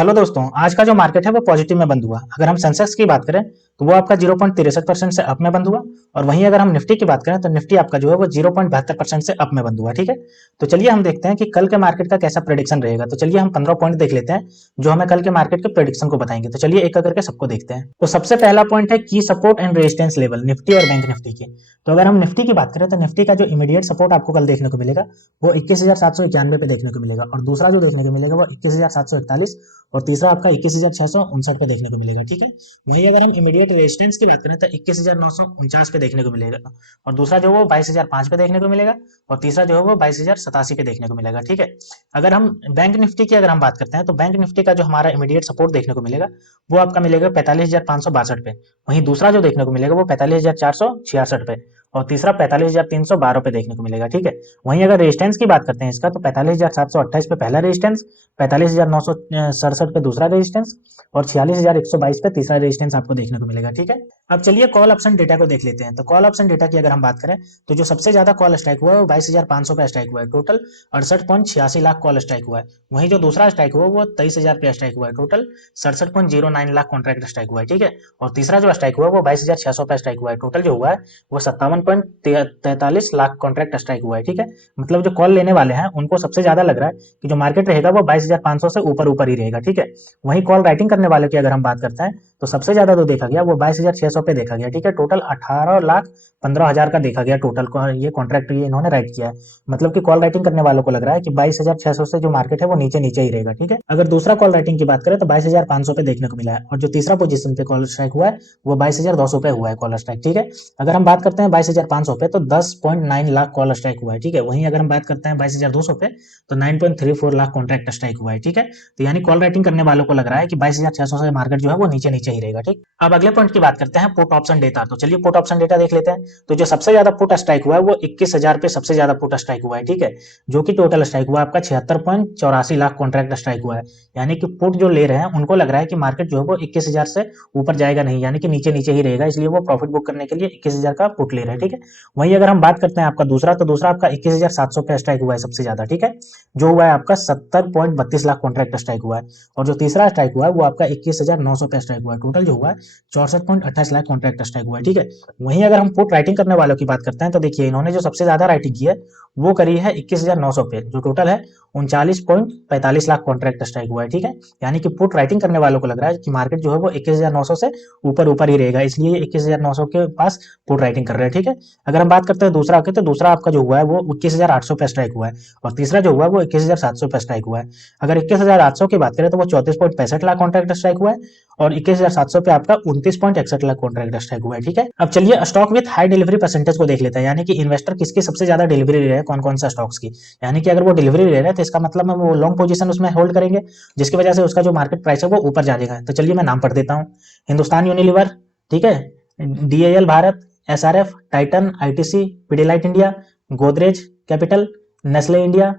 Hello दोस्तों, आज का जो मार्केट है वो पॉजिटिव में बंद हुआ। अगर हम सेंसेक्स की बात करें तो वो आपका 0.63% से अप में बंद हुआ। और वहीं अगर हम निफ्टी की बात करें तो निफ्टी आपका जो है वो 0.72% से अप में बंद हुआ। ठीक है, तो चलिए हम देखते हैं कि कल के मार्केट का कैसा प्रेडिक्शन रहेगा। तो चलिए हम 15 पॉइंट देख लेते हैं जो हमें कल के मार्केट के प्रेडिक्शन को बताएंगे। तो चलिए एक एक करके सबको देखते हैं। तो सबसे पहला पॉइंट है की support and resistance level, Nifty और बैंक निफ्टी की। तो अगर हम निफ्टी की बात करें तो निफ्टी का जो इमीडिएट सपोर्ट आपको कल देखने को मिलेगा वो 21,791 पे देखने को मिलेगा, और दूसरा जो देखने को मिलेगा वो 21,741, और तीसरा आपका 21,659 पे देखने को मिलेगा। ठीक है, वही अगर हम इमीडिएट रेजिस्टेंस की बात करें तो 21,949 पे देखने को मिलेगा, और दूसरा जो वो 22,005 पे देखने को मिलेगा, और तीसरा जो है वो 22,087 पे देखने को मिलेगा। ठीक है, अगर हम बैंक निफ्टी की अगर हम बात करते हैं तो बैंक निफ्टी का जो हमारा इमीडिएट सपोर्ट देखने को मिलेगा वो आपका मिलेगा 45,562 पे। वहीं दूसरा जो देखने को मिलेगा वो 45,466 पे, और तीसरा 45,312 पे देखने को मिलेगा। ठीक है, वहीं अगर रेजिस्टेंस की बात करते हैं इसका तो 45,728 पे पहला रेजिस्टेंस, 45,967 पे दूसरा रेजिस्टेंस, और 46,122 पे तीसरा रेजिस्टेंस आपको देखने को मिलेगा। ठीक है, अब चलिए कॉल ऑप्शन डेटा को देख लेते हैं। तो कॉल ऑप्शन डेटा की अगर हम बात करें तो जो सबसे ज्यादा कॉल स्ट्राइक हुआ है वो 22,500 पे स्ट्राइक हुआ है, टोटल 68.86 लाख कॉल स्ट्राइक हुआ है। वहीं जो दूसरा स्ट्राइक हुआ वो 23,000 पे स्ट्राइक हुआ है, टोटल 67.09 लाख कॉन्ट्रैक्ट स्ट्राइक हुआ है। ठीक है, और तीसरा जो स्ट्राइक हुआ वो 22,600 पे स्ट्राइक हुआ है, टोटल जो हुआ है वो 57.43 लाख कॉन्ट्रैक्ट स्ट्राइक हुआ है। ठीक है, मतलब जो कॉल लेने वाले हैं उनको सबसे ज्यादा लग रहा है कि जो मार्केट रहेगा वो 22,500 से ऊपर ऊपर ही रहेगा। ठीक है, वहीं कॉल राइटिंग करने वालों की अगर हम बात करते हैं तो सबसे ज्यादा जो देखा गया वो 22,600 पे देखा गया। ठीक है, टोटल 18,15,000 का देखा गया टोटल ये कॉन्ट्रैक्ट ये इन्होंने राइट किया है। मतलब कि कॉल राइटिंग करने वालों को लग रहा है कि 22,600 से जो मार्केट है वो नीचे नीचे ही रहेगा। ठीक है, अगर दूसरा कॉल राइटिंग की बात करें तो 22,500 पे देखने को मिला है, और जो तीसरा पोजीशन पे कॉल स्ट्राइक हुआ है वो 22,200 पे हुआ है कॉल स्ट्राइक। ठीक है, अगर हम बात करते हैं 22,500 पे तो 10.9 लाख कॉल स्ट्राइक हुआ है। ठीक है, वहीं अगर हम बात करते हैं 22,200 पे तो 9.34 लाख कॉन्ट्रैक्ट स्ट्राइक हुआ है। ठीक है, तो यानी कॉल राइटिंग करने वालों को लग रहा है कि 22,600 से मार्केट जो है वो नीचे नीचे ही रहेगा। ठीक, अब अगले पॉइंट की बात करते हैं पुट ऑप्शन डेटा। तो चलिए पुट ऑप्शन डेटा देख लेते हैं। तो जो सबसे ज्यादा पुट स्ट्राइक हुआ है वो 21,000 पे सबसे ज्यादा पुट स्ट्राइक हुआ है। ठीक है, जो कि टोटल स्ट्राइक हुआ आपका 76.84 लाख कॉन्ट्रैक्ट स्ट्राइक हुआ है। यानी कि पुट जो ले रहे हैं उनको लग रहा है कि मार्केट जो है वो 21,000 से ऊपर जाएगा नहीं, यानी कि नीचे नीचे ही रहेगा, इसलिए वो प्रॉफिट बुक करने के लिए 21,000 का पुट ले रहे हैं। ठीक है, वहीं अगर हम बात करते हैं आपका दूसरा तो दूसरा आपका 21,700 पे स्ट्राइक हुआ है सबसे ज्यादा। ठीक है, जो हुआ है आपका 70.32 लाख कॉन्ट्रैक्ट स्ट्राइक हुआ है, और जो तीसरा स्ट्राइक हुआ है वो आपका 21,900 पे स्ट्राइक हुआ है, टोटल जो हुआ है 64.28 लाख कॉन्ट्रैक्ट स्ट्राइक हुआ है। ठीक है, वहीं अगर हम पुट राइटिंग करने वालों की बात करते हैं तो देखिए इन्होंने जो सबसे ज्यादा राइटिंग की है वो करी है 21,900 पे, जो टोटल है 39.45 लाख कॉन्ट्रैक्ट स्ट्राइक हुआ है। ठीक है, यानी कि पुट राइटिंग करने वालों को लग रहा है कि मार्केट जो है वो 21,900 से ऊपर ऊपर ही रहेगा, इसलिए 21,900 के पास पुट राइटिंग कर रहे हैं। ठीक है, अगर हम बात करते हैं दूसरा के तो दूसरा आपका जो हुआ है वो 21,800 पे स्ट्राइक हुआ है, और तीसरा जो हुआ है वो 21,700 पे स्ट्राइक हुआ है। अगर 21,800 की बात करें तो वो 34.65 लाख कॉन्ट्रैक्ट स्ट्राइक हुआ है, और 21,700 पे आपका 29.61 लाख कॉन्ट्रैक्ट स्ट्राइक हुआ है। ठीक है, अब चलिए stock with high delivery percentage को देख लेते हैं, यानी कि इन्वेस्टर किसकी सबसे ज्यादा डिलीवरी ले रहे हैं कौन कौन सा स्टॉक्स की। यानी कि अगर वो डिलीवरी ले रहे हैं तो इसका मतलब वो लॉन्ग पोजीशन उसमें होल्ड करेंगे, जिसकी वजह से उसका जो मार्केट प्राइस है वो ऊपर जाएगा। तो चलिए मैं नाम पढ़ देता हूँ। हिंदुस्तान यूनिलीवर, ठीक है, DL Bharat, SRF, Titan, ITC, Pidilite India, Godrej capital, Nestle India,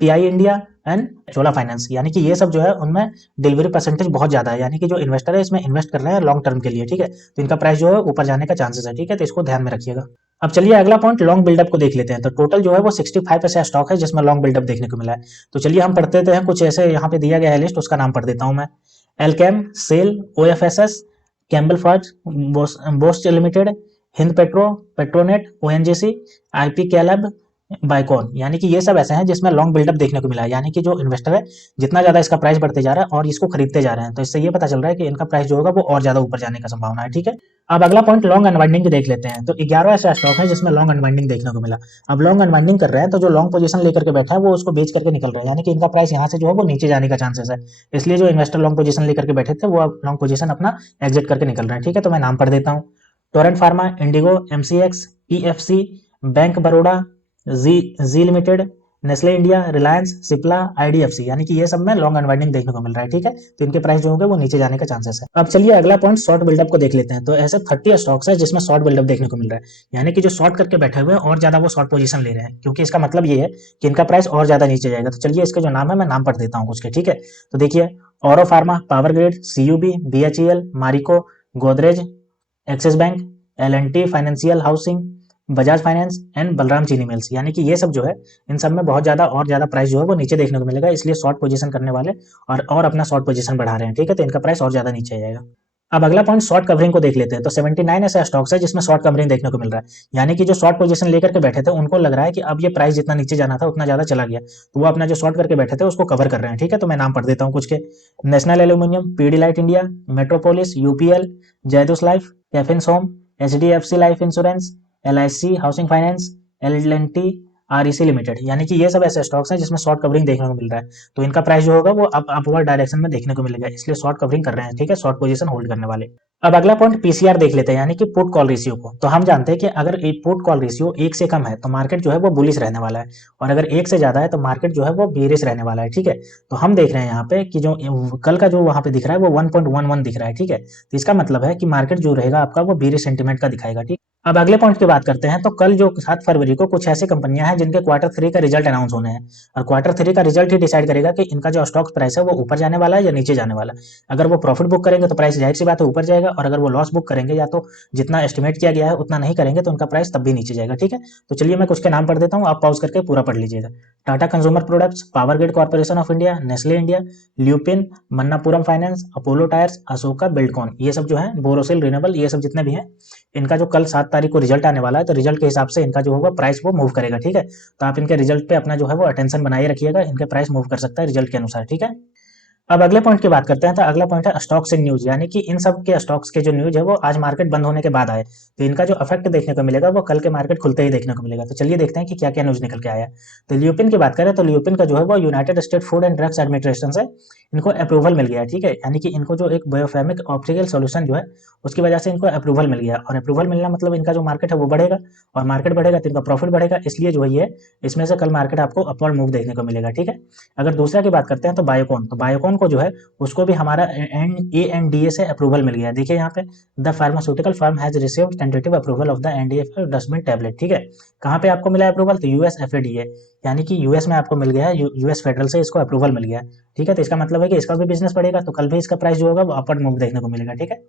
pi India and Chola finance. यानी कि ये सब जो है उनमें डिलीवरी परसेंटेज बहुत ज्यादा है, यानी कि जो इन्वेस्टर है इसमें इन्वेस्ट कर रहे हैं लॉन्ग टर्म के लिए। ठीक है, तो इनका प्राइस जो है ऊपर जाने का चांसेस है। ठीक है, तो इसको ध्यान में रखिएगा। अब चलिए अगला पॉइंट लॉन्ग बिल्डअप को देख लेते हैं। तो टोटल जो है वो 65 ऐसा स्टॉक है जिसमें लॉन्ग बिल्डअप देखने को मिला है। तो चलिए हम पढ़ते हैं कुछ ऐसे यहाँ पे दिया गया है लिस्ट, उसका नाम पढ़ देता हूँ मैं। एलकेम, सेल, ओएफएसएस, कैम्बल फर्ज, Bosch limited, Hind petro, Petronet, ONGC, Ipca lab, Biocon. यानी कि ये सब ऐसे हैं जिसमें लॉन्ग बिल्डअप देखने को मिला है, यानी कि जो इन्वेस्टर है जितना ज्यादा इसका प्राइस बढ़ते जा रहा है और इसको खरीदते जा रहे हैं, तो इससे ये पता चल रहा है कि इनका प्राइस जो होगा वो और ज्यादा ऊपर जाने का संभावना है। ठीक है, अब अगला पॉइंट लॉन्ग अनवाइंडिंग देख लेते हैं। तो 11 ऐसा स्टॉक है जिसमें लॉन्ग अनवाइंडिंग देखने को मिला। अब लॉन्ग अनवाइंडिंग कर रहे हैं तो जो लॉन्ग पोजीशन लेकर के बैठा है वो उसको बेच करके निकल रहे हैं, यानी कि इनका प्राइस यहाँ से जो है वो नीचे जाने का चांसेस है। इसलिए जो इन्वेस्टर लॉन्ग पोजीशन लेकर के बैठे थे वो अब लॉन्ग पोजीशन अपना एग्जिट करके निकल रहे हैं। ठीक है, तो मैं नाम पढ़ देता हूँ। Torrent pharma, Indigo, MCX, PFC, bank Baroda, G G limited, Nestle India, Reliance, Cipla, IDFC. यानी कि ये सब में लॉन्ग अनवाइंडिंग देखने को मिल रहा है। ठीक है, तो इनके प्राइस जो होंगे वो नीचे जाने का चांसेस है। अब चलिए अगला पॉइंट शॉर्ट बिल्डअप को देख लेते हैं। तो ऐसे 30 स्टॉक्स है जिसमें शॉर्ट बिल्डअप देखने को मिल रहा है, यानी कि जो शॉर्ट करके बैठे हुए हैं और ज्यादा वो शॉर्ट पोजीशन ले रहे हैं, क्योंकि इसका मतलब ये है कि इनका प्राइस और ज्यादा नीचे जाएगा। तो चलिए इसका जो नाम है मैं नाम पढ़ देता हूँ उसके। ठीक है, तो देखिए Auro pharma, power grid, CUB, BHEL, Marico, Godrej, Axis bank, L and T financial housing, Bajaj finance and Balram Chini mills, यानी कि ये सब जो है इन सब में बहुत ज़्यादा और ज़्यादा प्राइस जो है वो नीचे देखने को मिलेगा, इसलिए शॉर्ट पोजीशन करने वाले और अपना शॉर्ट पोजीशन बढ़ा रहे हैं, ठीक है, तो इनका प्राइस और ज़्यादा नीचे जाएगा। अब अगला पॉइंट शॉर्ट कवरिंग को देख लेते हैं। तो 79 ऐसे स्टॉक्स है जिसमें शॉर्ट कवरिंग देखने को मिल रहा है, यानी कि जो शॉर्ट पोजीशन लेकर के बैठे थे उनको लग रहा है कि अब ये प्राइस जितना नीचे जाना था उतना ज़्यादा चला गया, तो वो अपना जो शॉर्ट करके बैठे थे उसको कवर कर रहे हैं, ठीक है। तो मैं नाम पढ़ देता हूँ कुछ के: national aluminium, Pidilite India, Metropolis, UPL, Zydus life, कैफिन होम, HDFC life insurance, LIC housing finance, L and T, REC limited, यानी कि ये सब ऐसे स्टॉक्स हैं जिसमें शॉर्ट कवरिंग देखने को मिल रहा है, तो इनका प्राइस जो होगा वो अपवर्ड डायरेक्शन में देखने को मिलेगा, इसलिए शॉर्ट कवरिंग कर रहे हैं, ठीक है, शॉर्ट पोजीशन होल्ड करने वाले। अब अगला पॉइंट पीसीआर देख लेते हैं, यानी कि पुट कॉल रेशियो को। तो हम जानते हैं कि अगर एक पुट कॉल रेशियो 1 से कम है तो मार्केट जो है वो बुलिश रहने वाला है, और अगर 1 से ज्यादा है तो मार्केट जो है वो बेरिश रहने वाला है, ठीक है। तो हम देख रहे हैं यहाँ पे कि जो कल का जो वहां पे दिख रहा है वो 1.11 दिख रहा है, ठीक है, तो इसका मतलब है कि मार्केट जो रहेगा आपका वो बेरिश सेंटीमेंट का दिखाएगा, ठीक। अब अगले पॉइंट की बात करते हैं। तो कल जो 7 फरवरी को कुछ ऐसी कंपनियां हैं जिनके क्वार्टर 3 का रिजल्ट अनाउंस होने हैं, और क्वार्टर 3 का रिजल्ट ही डिसाइड करेगा कि इनका जो स्टॉक प्राइस है वो ऊपर जाने वाला है या नीचे जाने वाला है। अगर वो प्रॉफिट बुक करेंगे तो प्राइस जाहिर सी बात है ऊपर जाएगा, और अगर वो लॉस बुक करेंगे या तो जितना एस्टिमेट किया गया है उतना नहीं करेंगे तो उनका प्राइस तब भी नीचे जाएगा, ठीक है। तो चलिए मैं कुछ के नाम पढ़ देता हूँ, आप पॉज करके पूरा पढ़ लीजिएगा: Tata consumer products, power grid corporation of India, Nestle India, lupin, Manappuram finance, Apollo tyres, Ashoka Buildcon, ये सब जो है, बोरोसिल रिन्यूएबल, ये सब जितने भी हैं, इनका जो कल 7 तारीख को रिजल्ट आने वाला है तो रिजल्ट के हिसाब से इनका जो होगा प्राइस वो मूव करेगा, ठीक है। तो आप इनके रिजल्ट पे अपना जो है वो अटेंशन बनाए रखिएगा, इनके प्राइस मूव कर सकता है रिजल्ट के अनुसार, ठीक है। अब अगले पॉइंट की बात करते हैं। तो अगला पॉइंट है स्टॉक्स इन न्यूज, यानी कि इन सब के स्टॉक्स के जो न्यूज है वो आज मार्केट बंद होने के बाद आए, तो इनका जो इफेक्ट देखने को मिलेगा वो कल के मार्केट खुलते ही देखने को मिलेगा। तो चलिए देखते हैं कि क्या क्या न्यूज निकल के आया। तो ल्यूपिन की बात करें तो ल्यूपिन का जो है वो United state food and drugs administration से इनको अप्रूवल मिल गया है, ठीक है, यानी कि इनको जो एक बायोफेमिक ऑप्टिकल सोल्यूशन जो है उसकी वजह से इनको अप्रूवल मिल गया, और अप्रूवल मिलना मतलब इनका जो मार्केट है वो बढ़ेगा, और मार्केट बढ़ेगा तो इनका प्रॉफिट बढ़ेगा, इसलिए जो है ये इसमें से कल मार्केट आपको अपवर्ड मूव देखने को मिलेगा, ठीक है। अगर दूसरा की बात करते हैं तो बायोकॉन, तो बायोकॉन को जो है उसको भी हमारा एनडीए से अप्रूवल मिल गया है। देखिए यहाँ पे the pharmaceutical firm has received tentative approval of the NDA for dustbin tablet, ठीक है। कहाँ पे आपको मिला है अप्रूवल? तो यूएस एफएडीए, यानी कि यूएस में आपको मिल गया है, यूएस फेडरल से इसको अप्रूवल मिल गया है, ठीक है। तो इसका मतलब है कि इसका भी बिजनेस बढ़ेगा, तो कल भी इसका प्राइस जो होगा वो अपवर्ड मूव देखने को मिलेगा, ठीक है।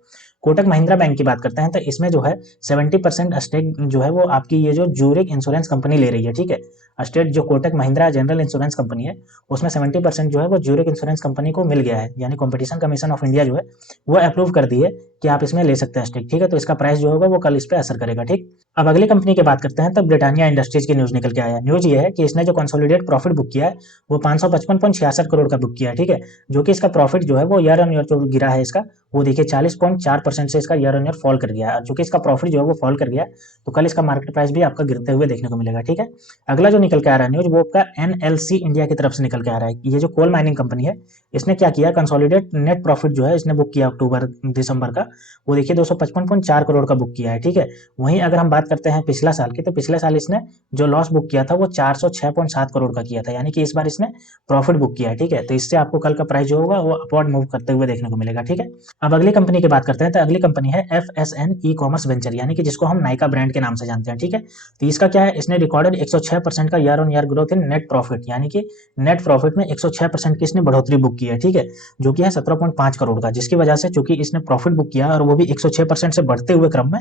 कोटक महिंद्रा बैंक की बात करते हैं तो इसमें जो है 70% स्टेक जो है वो आपकी ये जो ज्यूरिक इंश्योरेंस कंपनी ले रही है, ठीक है। स्टेट जो Kotak Mahindra general insurance company है उसमें 70% जो है वो ज्यूरिक इंश्योरेंस कंपनी को मिल गया है, यानी कॉम्पिटिशन कमीशन ऑफ इंडिया जो है वो अप्रूव कर दी है कि आप इसमें ले सकते हैं स्टेक, ठीक है। तो इसका प्राइस जो होगा वो कल इस पर असर करेगा, ठीक। अब अगली कंपनी की बात करते हैं तो ब्रिटानिया इंडस्ट्रीज की न्यूज निकल के आया। न्यूज ये है कि इसने जो कंसोलिडेट प्रॉफिट बुक किया है वो 555.66 करोड़ का बुक किया है, ठीक है, जो कि इसका प्रॉफिट जो है वो ईयर ऑन ईयर जो गिरा है इसका वो देखिए 40.4% से इसका ईयर ऑन ईयर फॉल कर गया है, चूंकि इसका प्रॉफिट जो है वो फॉल कर गया तो कल इसका मार्केट प्राइस भी आपका गिरते हुए देखने को मिलेगा, ठीक है। अगला जो निकल के आ रहा है न्यूज वो आपका एनएलसी इंडिया की तरफ से निकल के आ रहा है। ये जो कोल माइनिंग कंपनी है इसने क्या किया, कंसोलिडेट नेट प्रॉफिट जो है इसने बुक किया अक्टूबर दिसंबर का, वो देखिए 255.4 करोड़ का बुक किया है, ठीक है। वहीं अगर हम बात करते हैं पिछला साल की, तो पिछले साल इसने जो लॉस बुक किया था वो 406.7 करोड़ का किया था, यानी कि इस बार इसने प्रॉफिट बुक किया है, ठीक है। तो इससे आपको कल का प्राइस जो होगा वो अपवर्ड मूव करते हुए देखने को मिलेगा, ठीक है। अब अगली कंपनी की बात करते हैं तो अगली कंपनी है एफएसएन ई कॉमर्स वेंचर, यानी कि जिसको हम नाइका ब्रांड के नाम से जानते हैं, ठीक है। तो इसका क्या है, इसने रिकॉर्डेड 106% का year on year growth in net profit, यानी कि नेट प्रॉफिट में 106% की इसने बढ़ोतरी बुक की है, ठीक है, जो कि है 17.5 करोड़ का, जिसकी वजह से चूंकि इसने प्रॉफिट बुक किया और वो भी 106% से बढ़ते हुए क्रम में,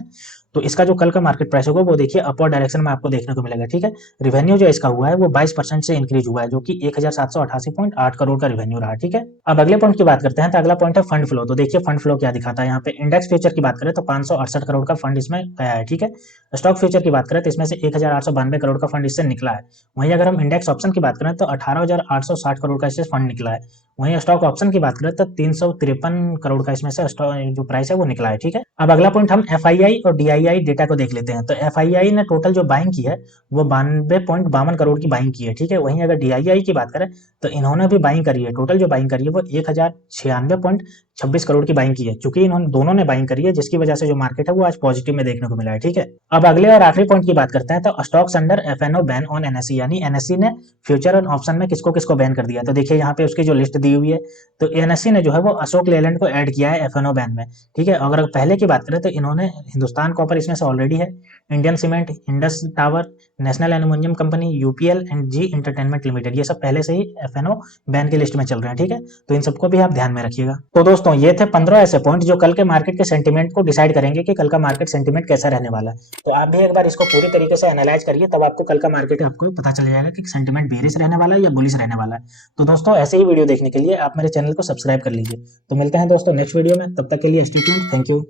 तो इसका जो कल का मार्केट प्राइस होगा वो देखिए अपवर्ड डायरेक्शन में आपको देखने को मिलेगा, ठीक है। रिवेन्यू जो इसका हुआ है वो 22% से इंक्रीज हुआ है, जो कि 1788.8 करोड़ का रिवेन्यू रहा, ठीक है। अब अगले पॉइंट की बात करते हैं तो अगला पॉइंट है फंड फ्लो। तो देखिए फंड फ्लो क्या दिखाता है यहाँ पे। इंडेक्स फ्यूचर की बात करें तो 568 करोड़ का फंड इसमें गया है, ठीक है। स्टॉक फ्यूचर की बात करें तो इसमें से 1892 करोड़ का फंड इससे निकला है। वहीं अगर हम इंडेक्स ऑप्शन की बात करें तो 18,860 करोड़ का इससे फंड निकला है। वहीं स्टॉक ऑप्शन की बात करें तो 353 करोड़ का इसमें से जो प्राइस है वो निकला है, ठीक है। अब अगला पॉइंट हम एफआईआई और डीआईआई डेटा को देख लेते हैं। तो एफआईआई ने टोटल जो बाइंग की है वो 92.52 करोड़ की बाइंग की है, ठीक है। वहीं अगर डीआईआई की बात करें तो इन्होंने भी बाइंग करी है, टोटल जो बाइंग करी है वो 1096.26 करोड़ की बाइंग की है, चूंकि इन्होंने दोनों ने बाइंग करी है, जिसकी वजह से जो मार्केट है वो आज पॉजिटिव में देखने को मिला है, ठीक है। अब अगले और आखिरी पॉइंट की बात करते हैं तो stocks under FNO ban on NSC, यानी एनएससी ने फ्यूचर और ऑप्शन में किसको किसको बैन कर दिया। तो देखिए यहाँ पे उसकी जो लिस्ट दी हुई है, तो एनएससी ने जो है वो अशोक लेलैंड को ऐड किया है एफएनओ बैन में, ठीक है। अगर पहले की बात करें तो इन्होंने हिंदुस्तान कॉपर इसमें से ऑलरेडी है, Indian cement, Indus tower, national aluminium company, UPL and Zee entertainment limited, ये सब पहले से ही FNO बैन की लिस्ट में चल रहे हैं, ठीक है। तो इन सबको भी आप ध्यान में रखिएगा। तो दोस्तों ये थे 15 ऐसे पॉइंट जो कल के मार्केट के सेंटीमेंट को डिसाइड करेंगे कि कल का मार्केट सेंटीमेंट कैसा रहने वाला है। तो आप भी एक बार इसको पूरी तरीके से एनालाइज करिए, तब आपको कल का मार्केट आपको पता चल जाएगा कि सेंटीमेंट बेरिश रहने वाला है या बुलिश रहने वाला है। तो दोस्तों ऐसे ही वीडियो देखने के लिए आप मेरे चैनल को सब्सक्राइब कर लीजिए। तो मिलते हैं दोस्तों नेक्स्ट वीडियो में, तब तक के लिए स्टे ट्यून्ड, थैंक यू।